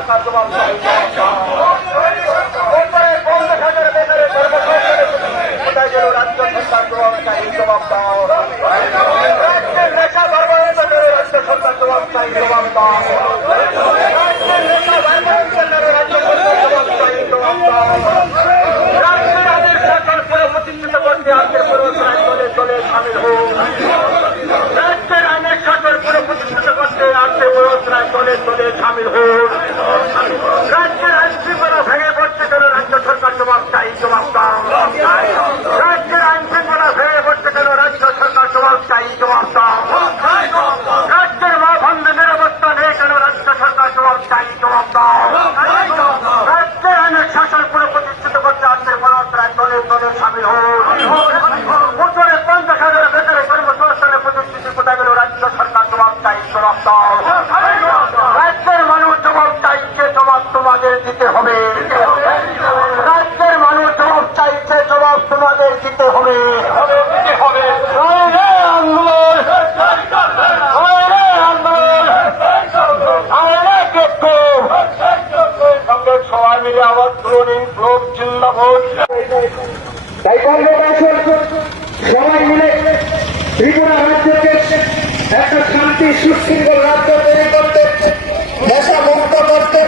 সরকার জবাব চাই। কোথায় গেল রাজ্য সরকার জবাব চাই, জবাব দাও। রাজ্যের নেশা ধর্মান্তরে রাজ্য সরকার জবাব চাই, জবাব দাও। রাজ্যের নেশা ধর্মান্তরে রাজ্য সরকার জবাব চাই, জবাব দাও। রাজ্যের আদেশ সরকার পুরো প্রতিষ্ঠিত করতে আজকে পুরোদরায় দলে দলে সামিল হোক। রাজ্যের আইনের সরকার পুরো প্রতিষ্ঠিত করতে আজকে পুরোদরায় দলে দলে সামিল হোক। রাজ্যের আইন শৃঙ্খলা ভেঙে পড়ছে কেন রাজ্য সরকার জবাব চাই, জবাব দাও। রাজ্যের আইন শৃঙ্খলা ভেঙে পড়ছে কেন রাজ্য সরকার জবাব চাই, জবাব দাও। রাজ্যের মা বন্ধে নিরাপত্তা নেই কেন রাজ্য সরকার জবাব চাই, জবাব দাও। রাজ্যের আইনের শাসন পুরো প্রতিষ্ঠিত করতে আজকে পুরোদরায় দলে দলে সামিল হোক। বছরে 50,000 বেকারের কর্মসংস্থানের প্রতিষ্ঠিত কোথায় গেল রাজ্য সরকার জবাব চাই, জবাব দাও। রাজ্যের মানুষ জবাব চাইছে, জবাব তোমাদের দিতে হবে। রাজ্যের মানুষ জবাব চাইছে, জবাব তোমাদের দিতে হবে। সবাই মিলে আবার তরুণী লোক জিন্দাবাদ। তাই কর্মবাসন সবাই মিলে ত্রিপুরা রাজ্যকে একটা শান্তি সুশৃঙ্খল রাজ্য তৈরি করতে, নেশা মুক্ত করতে,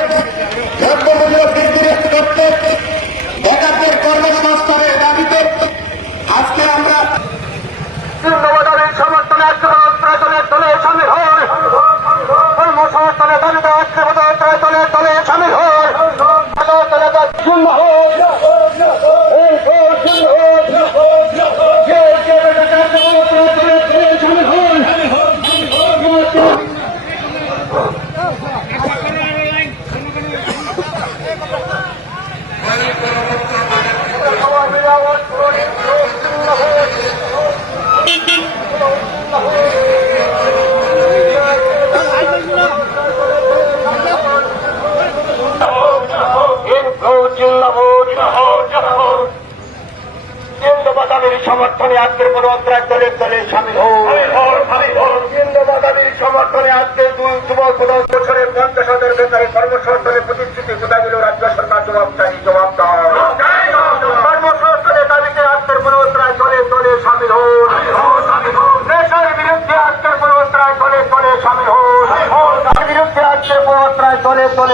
দ্রব্যমূল্য বৃদ্ধি করতে, বেকারদের কর্মসংস্থানের দাবিতে আজকে আমরা নবদলের সমর্থনে আজকে দলের দলে সামিল হয়। কর্মসংস্থানের দাবিতে আজকে দলের দলে সামিল হয়। সমর্থনে আজকের পুরোদরায় দলের দলে সামিল হোক। সমর্থনে আজকে 2 বছরের 50,000 বেকারের কর্মসংস্থানের প্রতিশ্রুতি কোথায় গেল রাজ্য সরকার জবাব চাই, জবাব দাও। কর্মসংস্থানের দাবিতে আজকের পুরোদরায় দলের দলে সামিল হোক। নেশার বিরুদ্ধে আজকের পুরোদরায় দলের দলে সামিল হোক। বিরুদ্ধে আজকের পুরোদরায় দলের দলে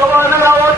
তোমার আওয়াজ